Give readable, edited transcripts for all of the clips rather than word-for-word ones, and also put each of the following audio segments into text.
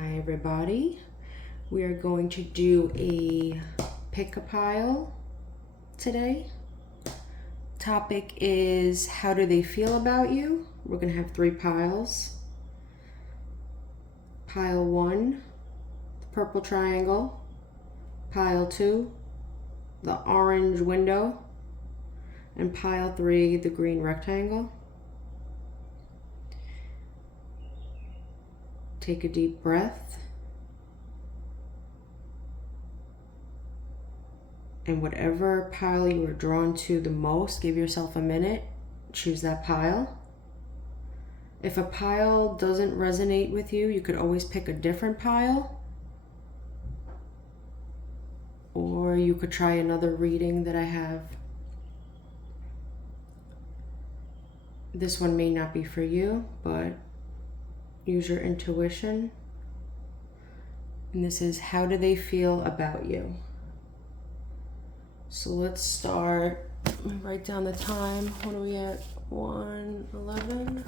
Hi everybody. We are going to do a pick a pile today. Topic is how do they feel about you? We're going to have 3 piles. Pile 1, the purple triangle. Pile 2, the orange window. And pile 3, the green rectangle. Take a deep breath. And whatever pile you are drawn to the most, give yourself a minute, choose that pile. If a pile doesn't resonate with you, you could always pick a different pile. Or you could try another reading that I have. This one may not be for you, but use your intuition. And this is how do they feel about you? So let's start. Let me write down the time. What are we at? 1:11.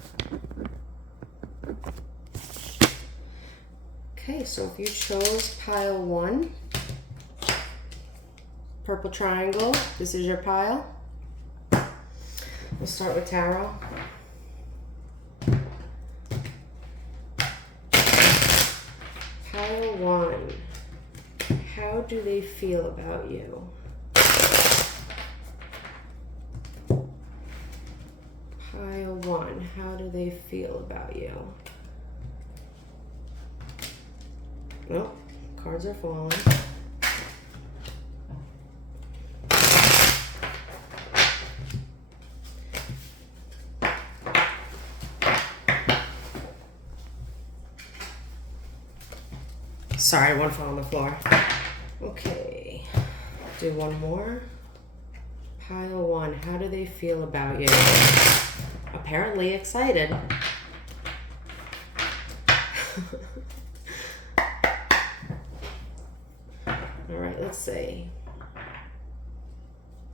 Okay, so if you chose pile 1, purple triangle, this is your pile. We'll start with tarot. Pile 1, how do they feel about you? Pile 1, how do they feel about you? Oh, cards are falling. Sorry, one fell on the floor. Okay, do one more. Pile 1, how do they feel about you? Apparently excited. All right, let's see.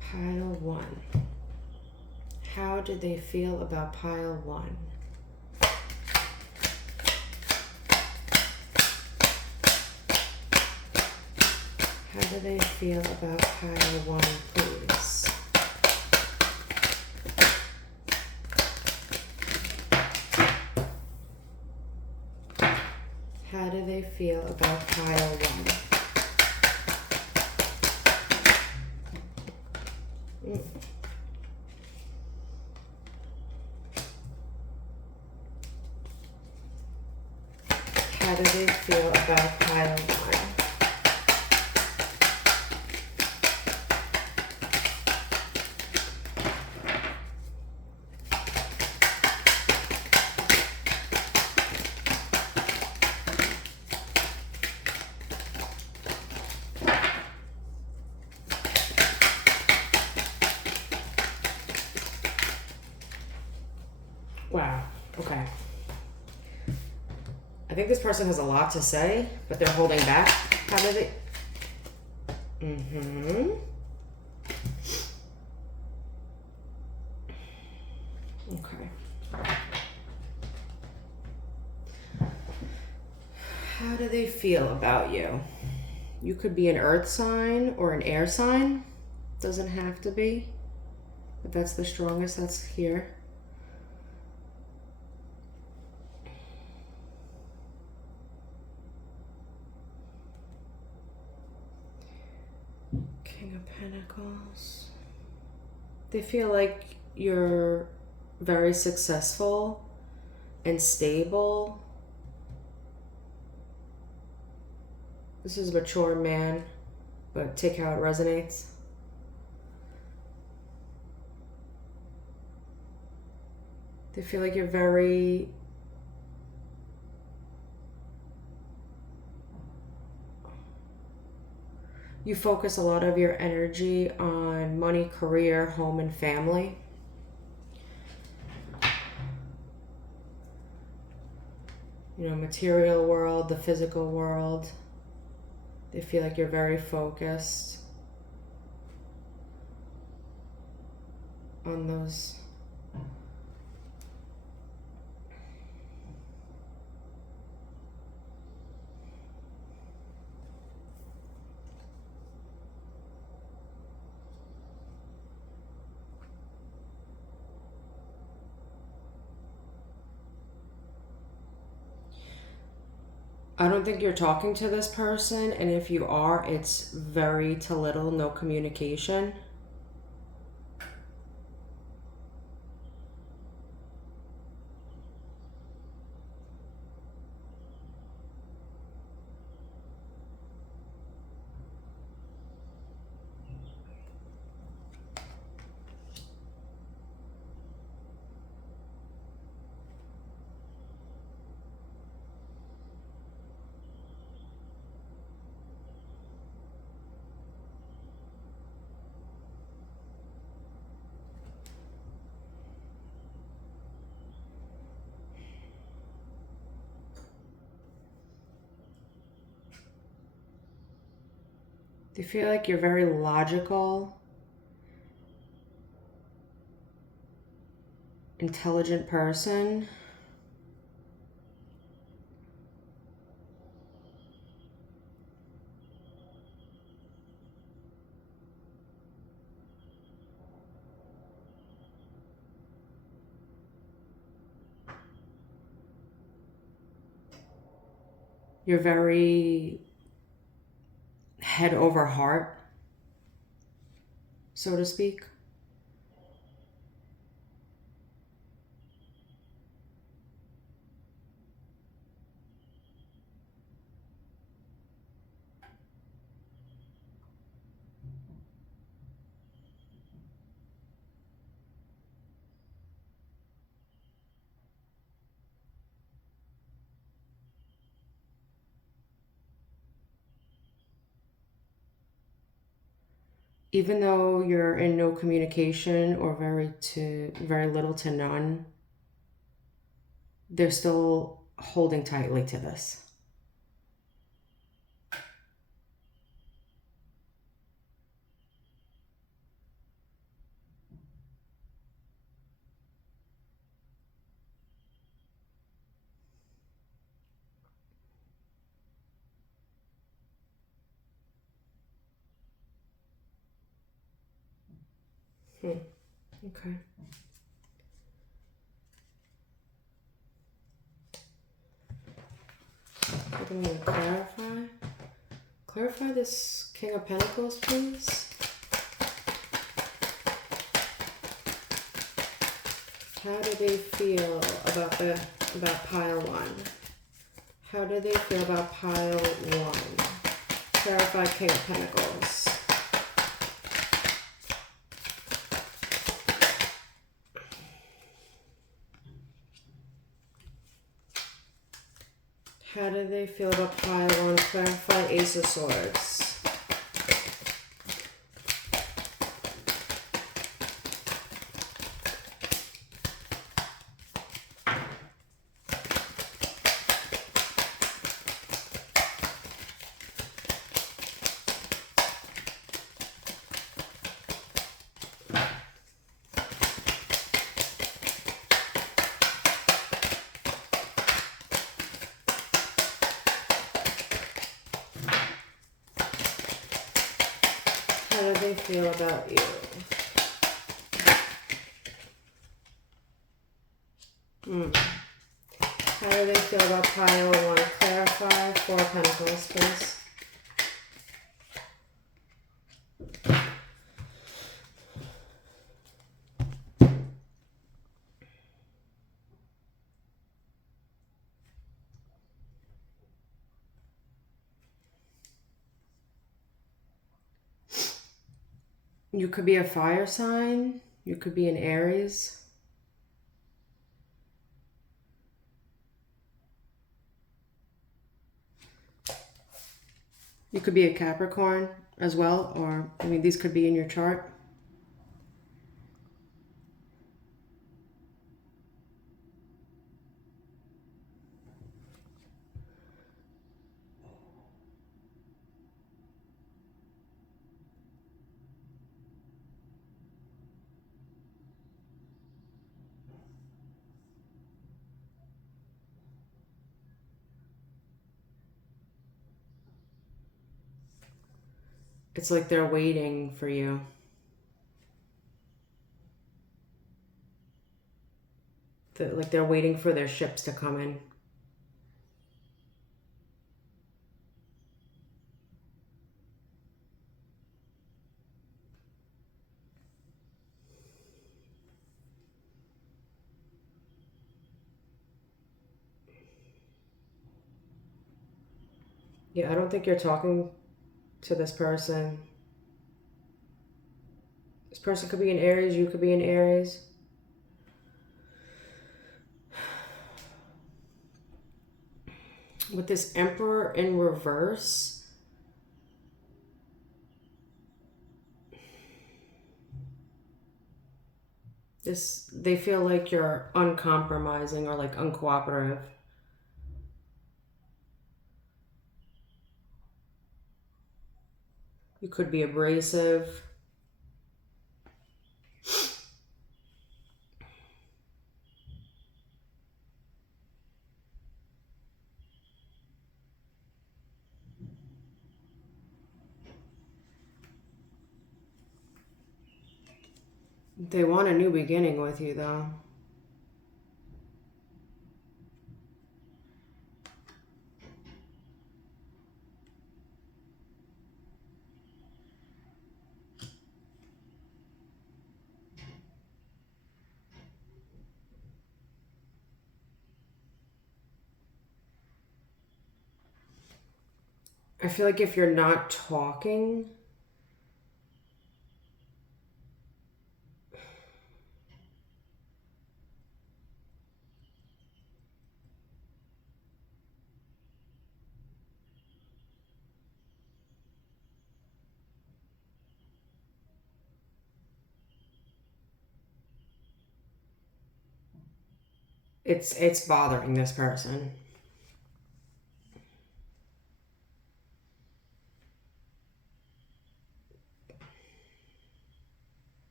Pile 1. How do they feel about pile 1? How do they feel about pile 1, please? How do they feel about pile 1? How do they feel about pile 1? Wow, okay. I think this person has a lot to say, but they're holding back. How do they? Okay. How do they feel about you? You could be an earth sign or an air sign. Doesn't have to be, but that's the strongest that's here. King of Pentacles. They feel like you're very successful and stable. This is a mature man, but take how it resonates. They feel like you're very you focus a lot of your energy on money, career, home, and family. You know, material world, the physical world. They feel like you're very focused on those. I don't think you're talking to this person, and if you are, it's very to little, no communication. Do you feel like you're very logical, intelligent person? You're very head over heart, so to speak. Even though you're in no communication or very little to none, they're still holding tightly to this. Okay. What do we need to clarify? Clarify this King of Pentacles, please. How do they feel about pile one? How do they feel about pile one? Clarify King of Pentacles. How do they feel about pile one? Clarify Ace of Swords. How do they feel about you? How do they feel about pile one? Clarify Four of Pentacles, please. You could be a fire sign. You could be an Aries. You could be a Capricorn as well, or, I mean, these could be in your chart. It's like they're waiting for you. Like they're waiting for their ships to come in. Yeah, I don't think you're talking to this person. This person could be in Aries, you could be in Aries. With this Emperor in reverse, they feel like you're uncompromising or like uncooperative. You could be abrasive. They want a new beginning with you, though. I feel like if you're not talking, it's bothering this person.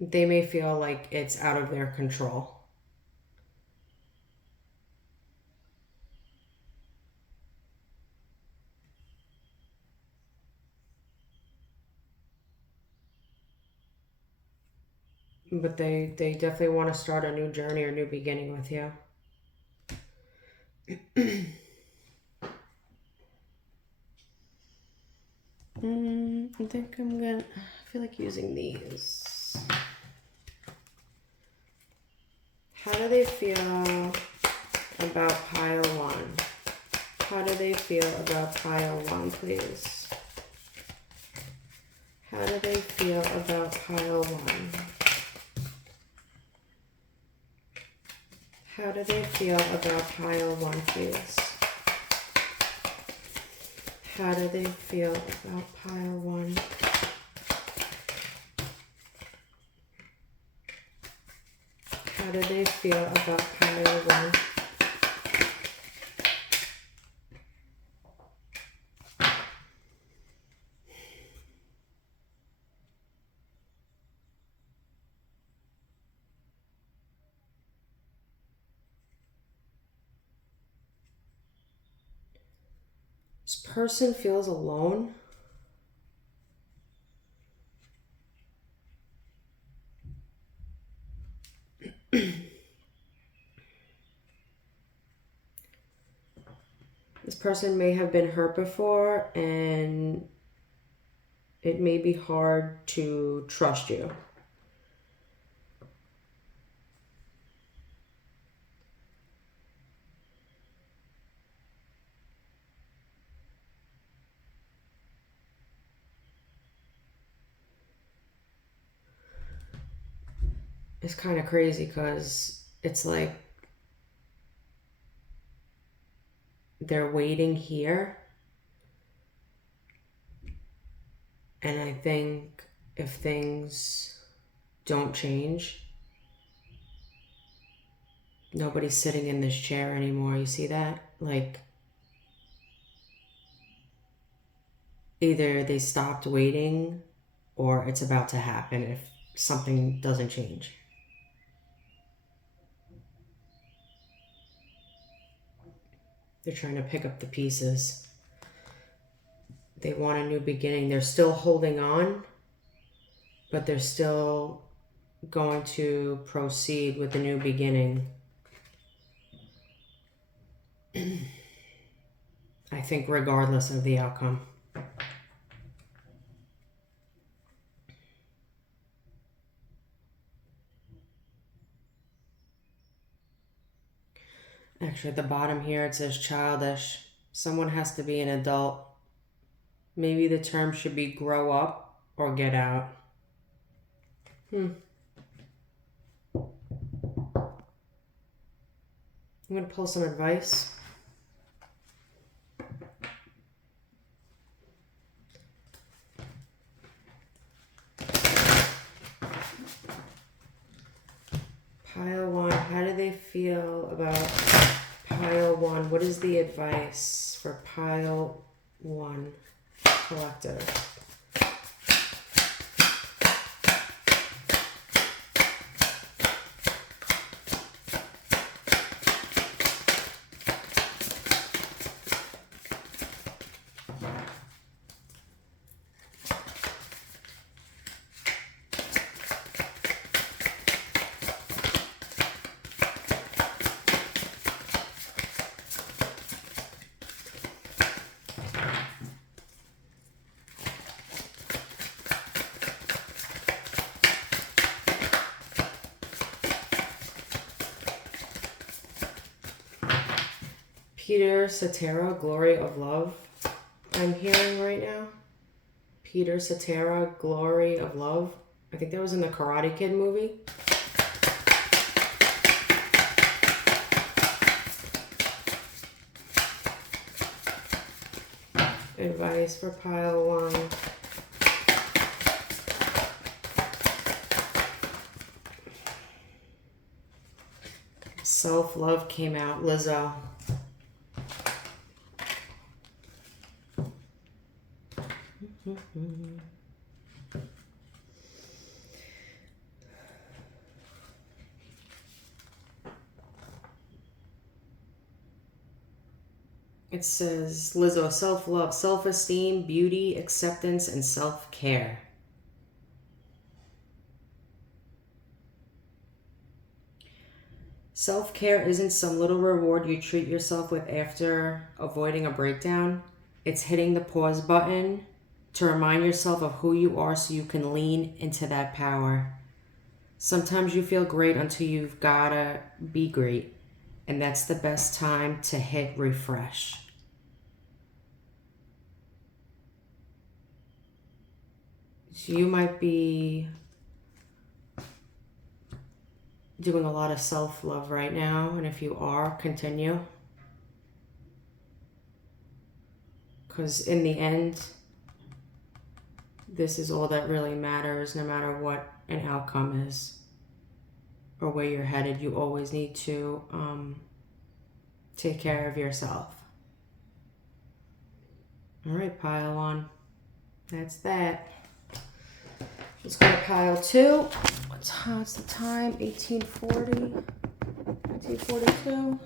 They may feel like it's out of their control. But they definitely want to start a new journey or new beginning with you. I think I feel like using these. How do they feel about pile one? How do they feel about pile one, please? How do they feel about pile one? How do they feel about pile one, please? How do they feel about pile one? How do they feel about pile one? This person feels alone. This person may have been hurt before and it may be hard to trust you. It's kind of crazy because it's like they're waiting here. And I think if things don't change, nobody's sitting in this chair anymore. You see that? Like, either they stopped waiting or it's about to happen if something doesn't change. They're trying to pick up the pieces. They want a new beginning. They're still holding on, but they're still going to proceed with the new beginning. I think regardless of the outcome. Actually, at the bottom here, it says childish. Someone has to be an adult. Maybe the term should be grow up or get out. I'm going to pull some advice. Pile 1, how do they feel about pile 1? What is the advice for pile 1 collective? Peter Cetera, Glory of Love, I'm hearing right now. Peter Cetera, Glory of Love. I think that was in the Karate Kid movie. Advice for pile 1. Self-love came out, Lizzo. It says, Lizzo, self-love, self-esteem, beauty, acceptance, and self-care. Self-care isn't some little reward you treat yourself with after avoiding a breakdown. It's hitting the pause button to remind yourself of who you are so you can lean into that power. Sometimes you feel great until you've gotta be great, and that's the best time to hit refresh. So you might be doing a lot of self-love right now, and if you are, continue. Because in the end, this is all that really matters, no matter what an outcome is or where you're headed. You always need to take care of yourself. All right, pile 1. That's that. Let's go to pile 2. What's the time? 1840. 1842.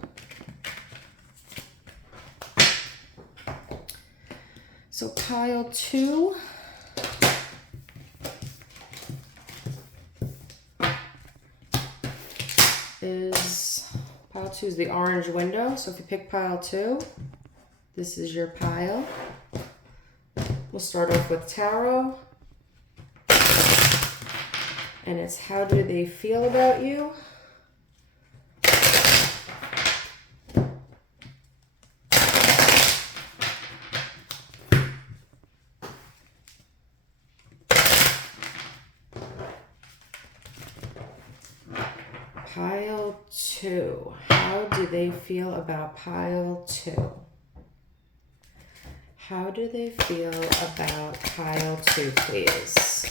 So pile 2 is the orange window. So if you pick pile 2, this is your pile. We'll start off with tarot. And it's how do they feel about you? Pile 2. How do they feel about pile 2? How do they feel about pile 2, please?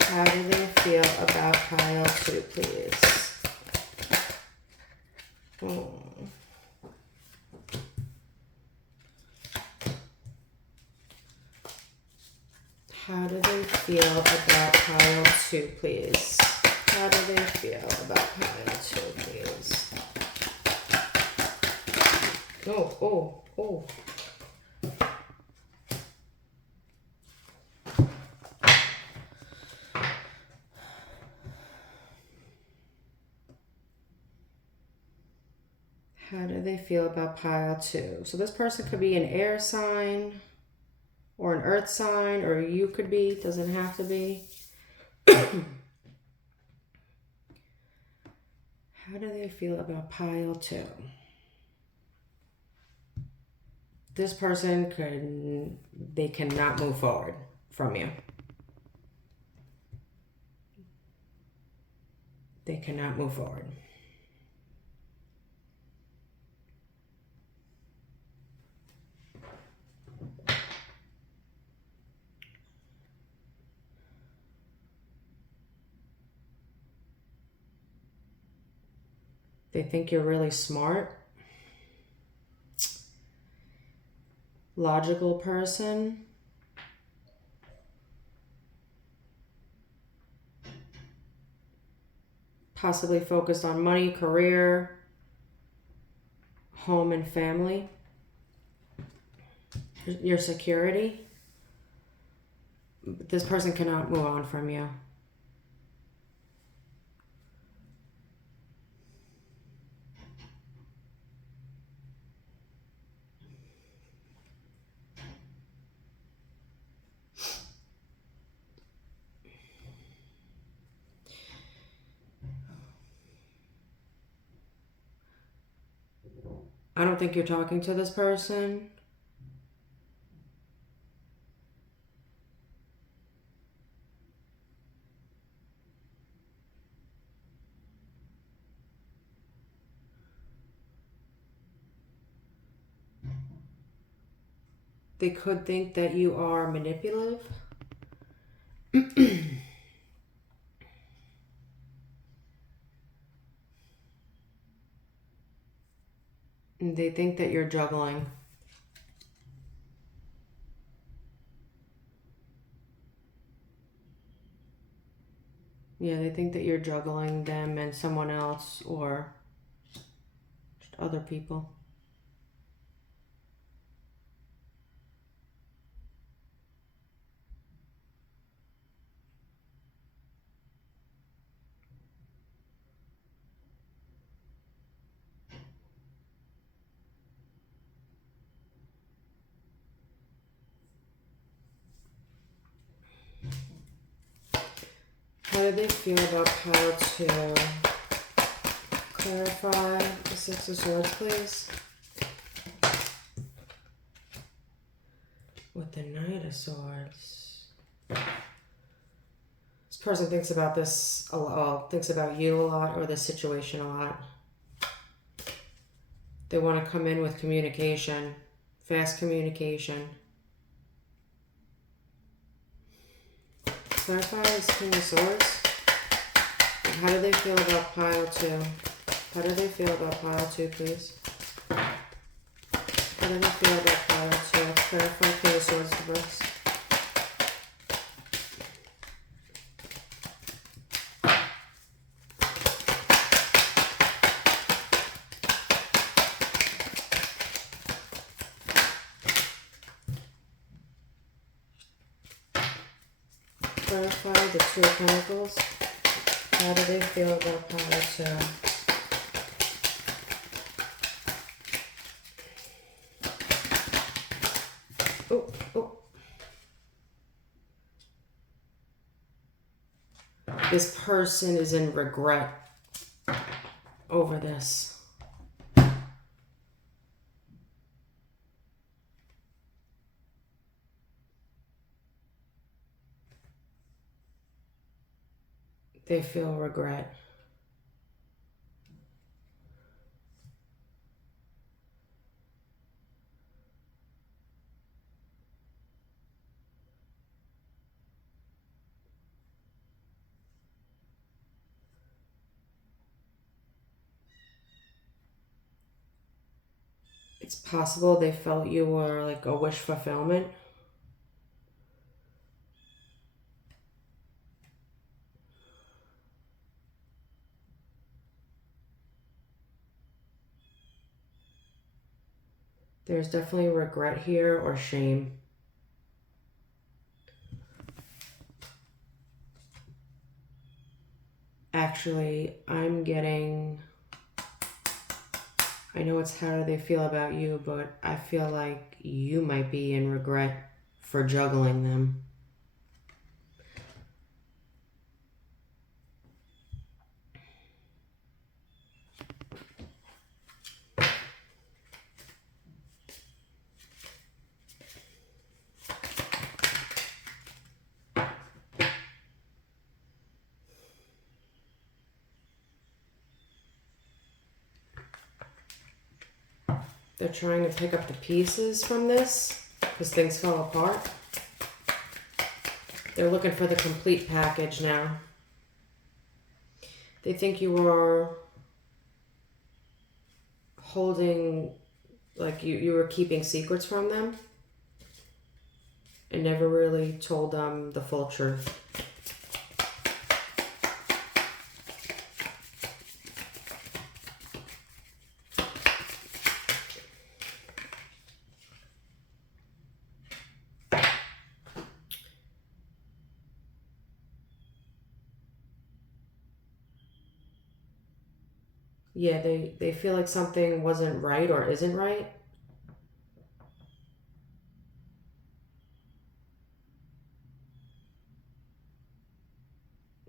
How do they feel about pile 2, please? How do they feel about pile 2, please? How do they feel about pile 2, please? Oh. How do they feel about pile 2? So this person could be an air sign or an earth sign, or you could be, doesn't have to be. How do they feel about pile 2? This person they cannot move forward from you. They cannot move forward. They think you're really smart. Logical person. Possibly focused on money, career, home and family. Your security. This person cannot move on from you. I don't think you're talking to this person. They could think that you are manipulative. They think that you're juggling. Yeah, they think that you're juggling them and someone else or just other people. How do they feel about how to clarify the Six of Swords, please? With the Knight of Swords. This person thinks about this a lot, thinks about you a lot or the situation a lot. They want to come in with communication, fast communication. Clarify is King of Swords. How do they feel about pile 2? How do they feel about pile 2, please? How do they feel about pile 2? Clarify King of Swords for us. Clarify the Two of Pentacles. How do they feel about pile 2? This person is in regret over this. They feel regret. It's possible they felt you were like a wish fulfillment. There's definitely regret here or shame. Actually, I'm getting... I know it's how do they feel about you, but I feel like you might be in regret for juggling them. They're trying to pick up the pieces from this because things fell apart. They're looking for the complete package now. They think you are holding, like you were keeping secrets from them and never really told them the full truth. Yeah, they feel like something wasn't right or isn't right.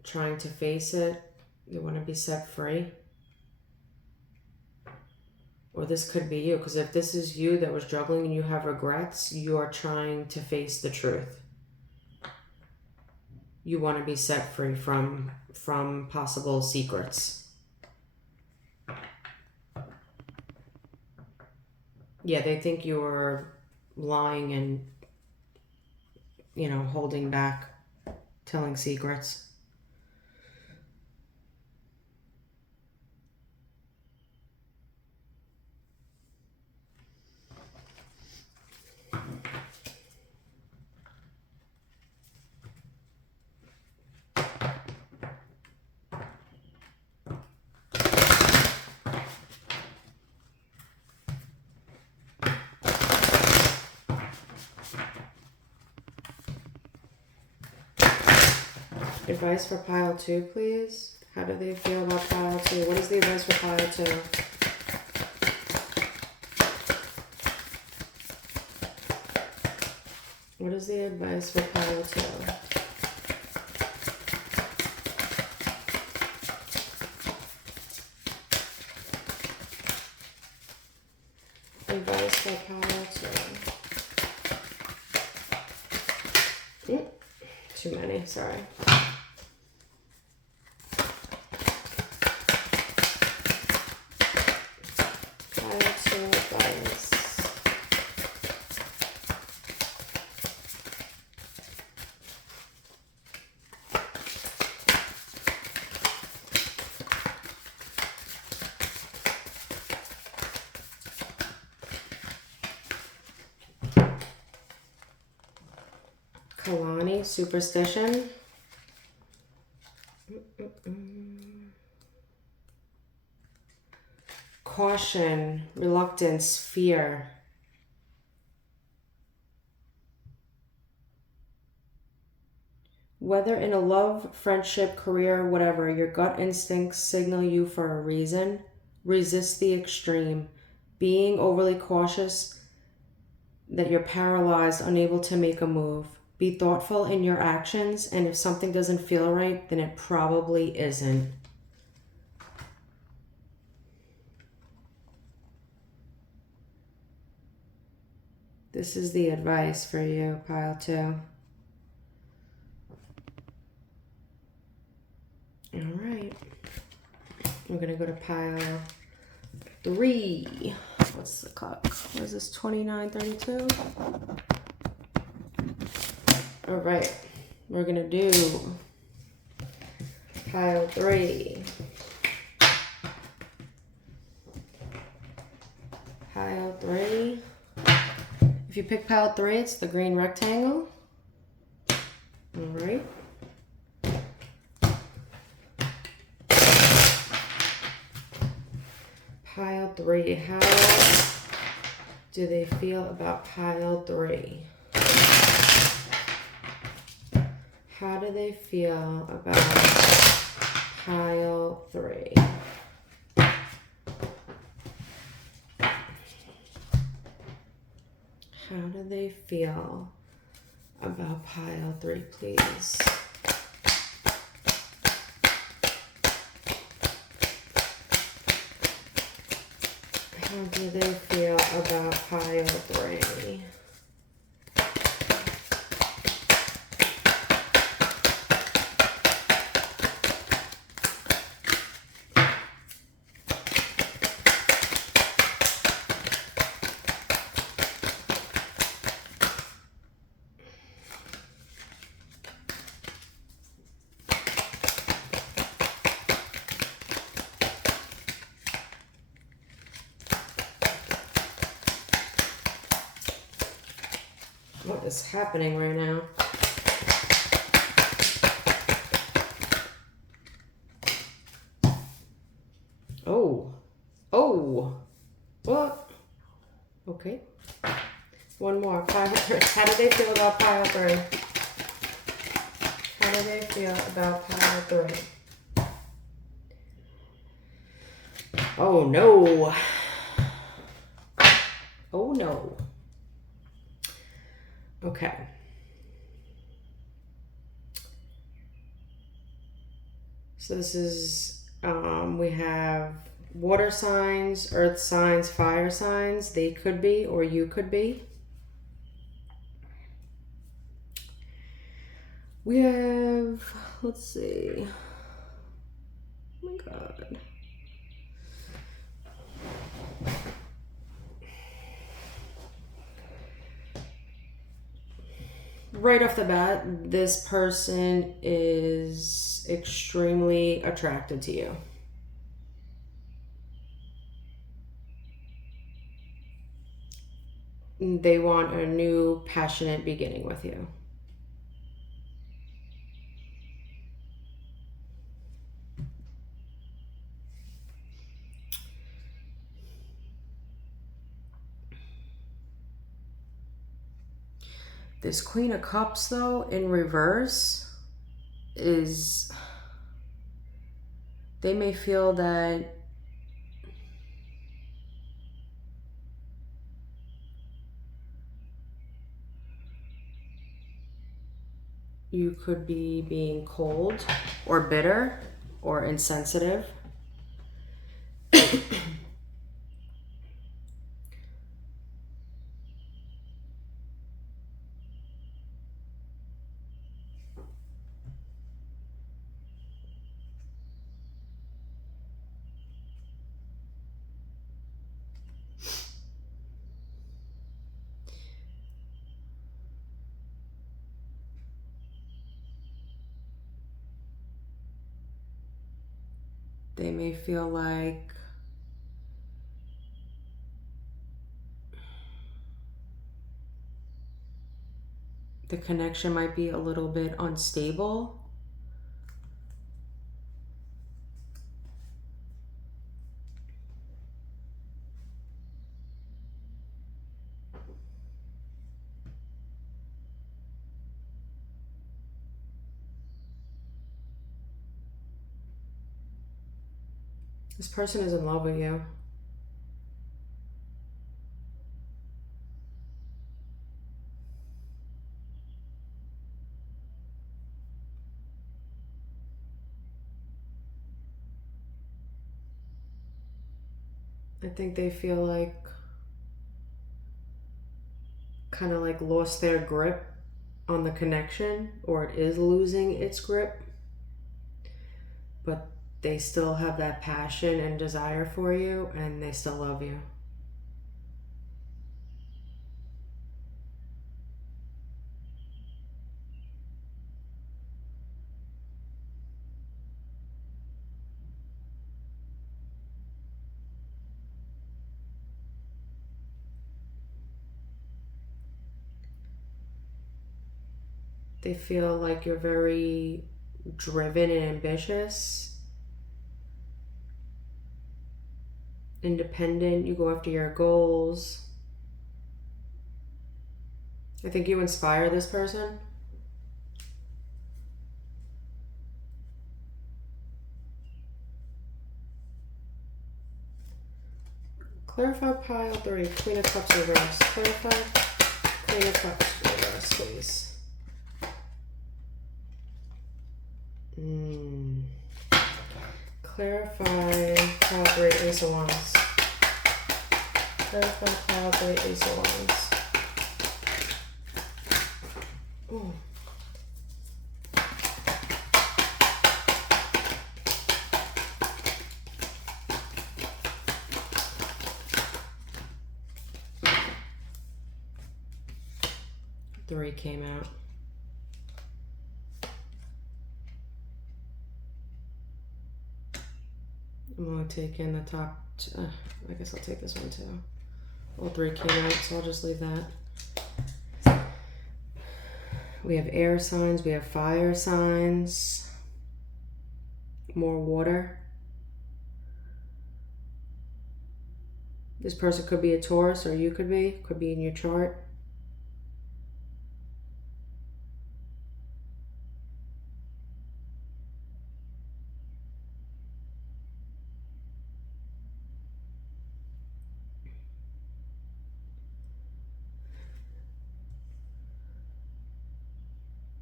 Trying to face it. They want to be set free. Or this could be you, because if this is you that was struggling and you have regrets, you are trying to face the truth. You want to be set free from possible secrets. Yeah, they think you're lying and, holding back, telling secrets. Advice for pile 2, please. How do they feel about pile 2? What is the advice for pile 2? What is the advice for pile 2? Advice for pile 2. Too many, sorry. Kalani, superstition. Caution, reluctance, fear. Whether in a love, friendship, career, whatever, your gut instincts signal you for a reason. Resist the extreme. Being overly cautious that you're paralyzed, unable to make a move. Be thoughtful in your actions, and if something doesn't feel right, then it probably isn't. This is the advice for you, pile 2. All right. We're going to go to pile 3. What's the clock? What is this, 29:32? All right. We're going to do pile 3. Pile 3. If you pick pile 3, it's the green rectangle. All right. Pile 3. How do they feel about pile 3? How do they feel about pile 3? How do they feel about pile 3, please? How do they feel about pile 3? What is happening right now? Oh. Oh. What? Okay. One more. Pile 3. How do they feel about pile 3? How do they feel about pile 3? Oh no. Oh no. Okay. So this is, we have water signs, earth signs, fire signs. They could be, or you could be. We have, let's see. Oh my God. Right off the bat, this person is extremely attracted to you. They want a new, passionate beginning with you. This Queen of Cups, though, in reverse, is... They may feel that you could be being cold or bitter or insensitive. They may feel like the connection might be a little bit unstable. This person is in love with you. I think they feel like kind of like lost their grip on the connection, or it is losing its grip, but they still have that passion and desire for you, and they still love you. They feel like you're very driven and ambitious, independent. You go after your goals. I think you inspire this person. Clarify pile 3. Queen of Cups reverse. Clarify. Queen of Cups reverse, please. Clarify pile 3. Ace of Wands. Clarify pile 3. Ace of Wands. Ooh. Three came out. I'm going to take in the top. I guess I'll take this one too. All three came out, so I'll just leave that. We have air signs, we have fire signs, more water. This person could be a Taurus, or you could be in your chart.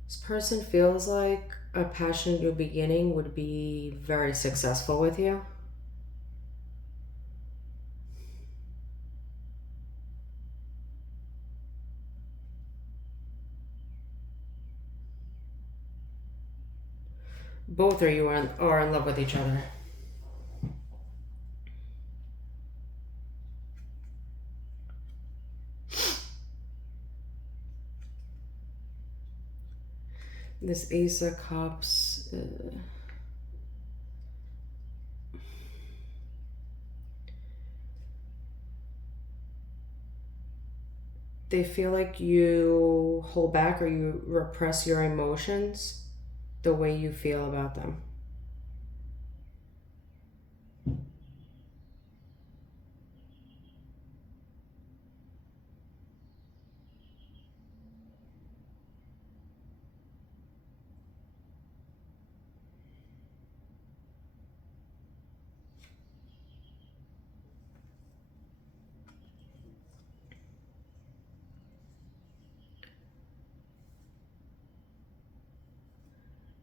This person feels like a passionate new beginning would be very successful with you. Both of you are in love with each other. This Ace of Cups. They feel like you hold back or you repress your emotions the way you feel about them.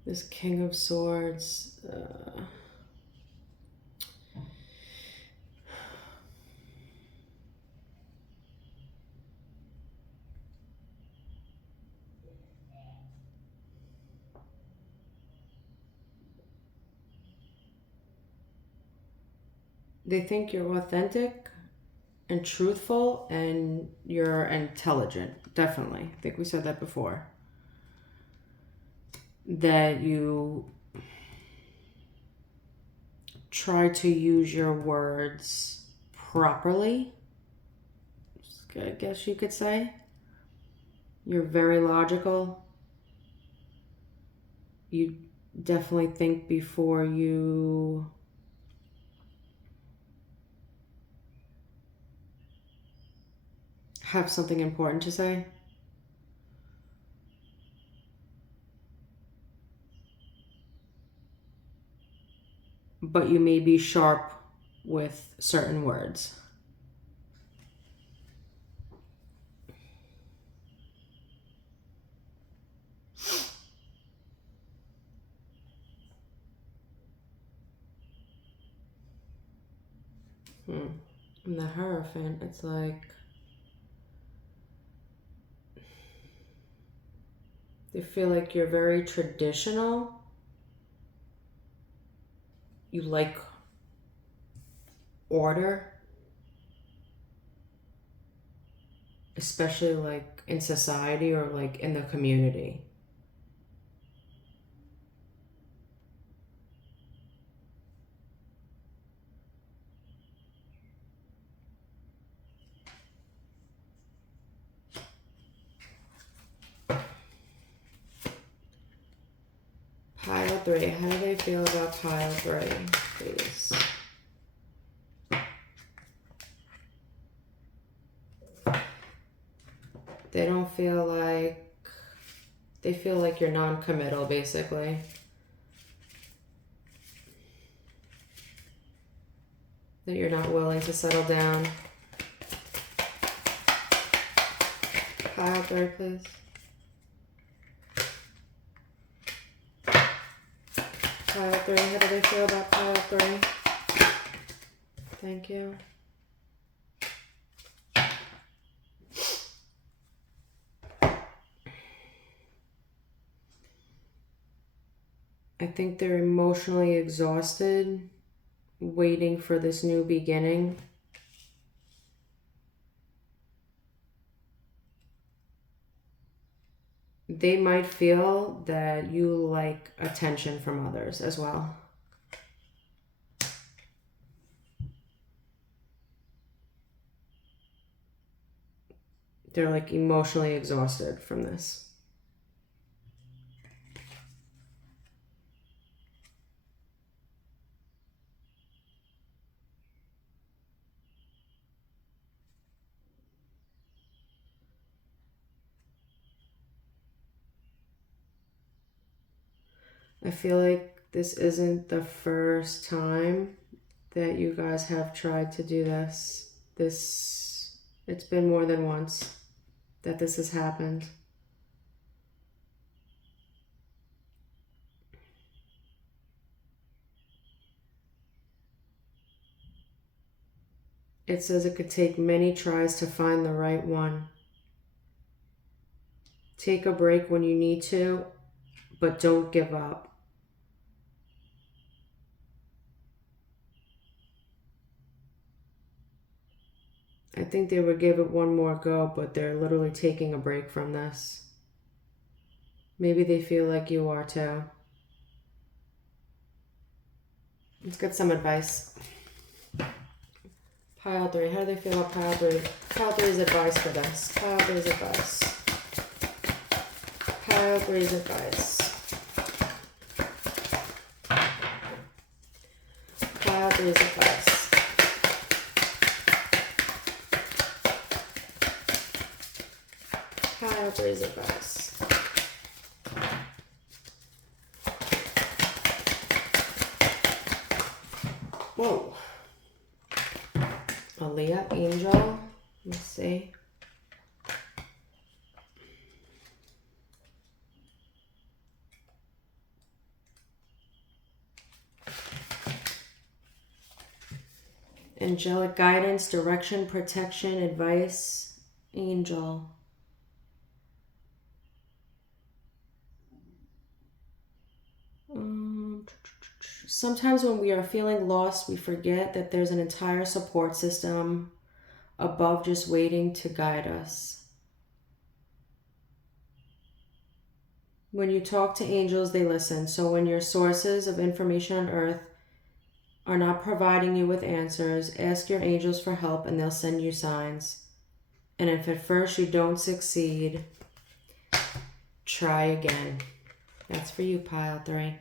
This King of Swords. They think you're authentic and truthful and you're intelligent. Definitely. I think we said that before. That you try to use your words properly, I guess you could say. You're very logical. You definitely think before you have something important to say. But you may be sharp with certain words. And the Hierophant, it's like they feel like you're very traditional. You like order, especially like in society or like in the community. Pile 3. How do they feel about pile 3, please? They don't feel like... They feel like you're non-committal, basically. That you're not willing to settle down. Pile 3, please. Pile 3. How do they feel about pile 3? Thank you. I think they're emotionally exhausted, waiting for this new beginning. They might feel that you like attention from others as well. They're like emotionally exhausted from this. I feel like this isn't the first time that you guys have tried to do this. It's been more than once that this has happened. It says it could take many tries to find the right one. Take a break when you need to, but don't give up. I think they would give it one more go, but they're literally taking a break from this. Maybe they feel like you are too. Let's get some advice. Pile 3. How do they feel about pile 3? Pile 3's advice for this. Pile 3's advice. Pile 3's advice. Pile 3's advice. Pile 3's advice. Whoa. Aaliyah, angel. Let's see. Angelic guidance, direction, protection, advice, angel. Sometimes when we are feeling lost, we forget that there's an entire support system above just waiting to guide us. When you talk to angels, they listen. So when your sources of information on earth are not providing you with answers, ask your angels for help and they'll send you signs. And if at first you don't succeed, try again. That's for you, pile 3.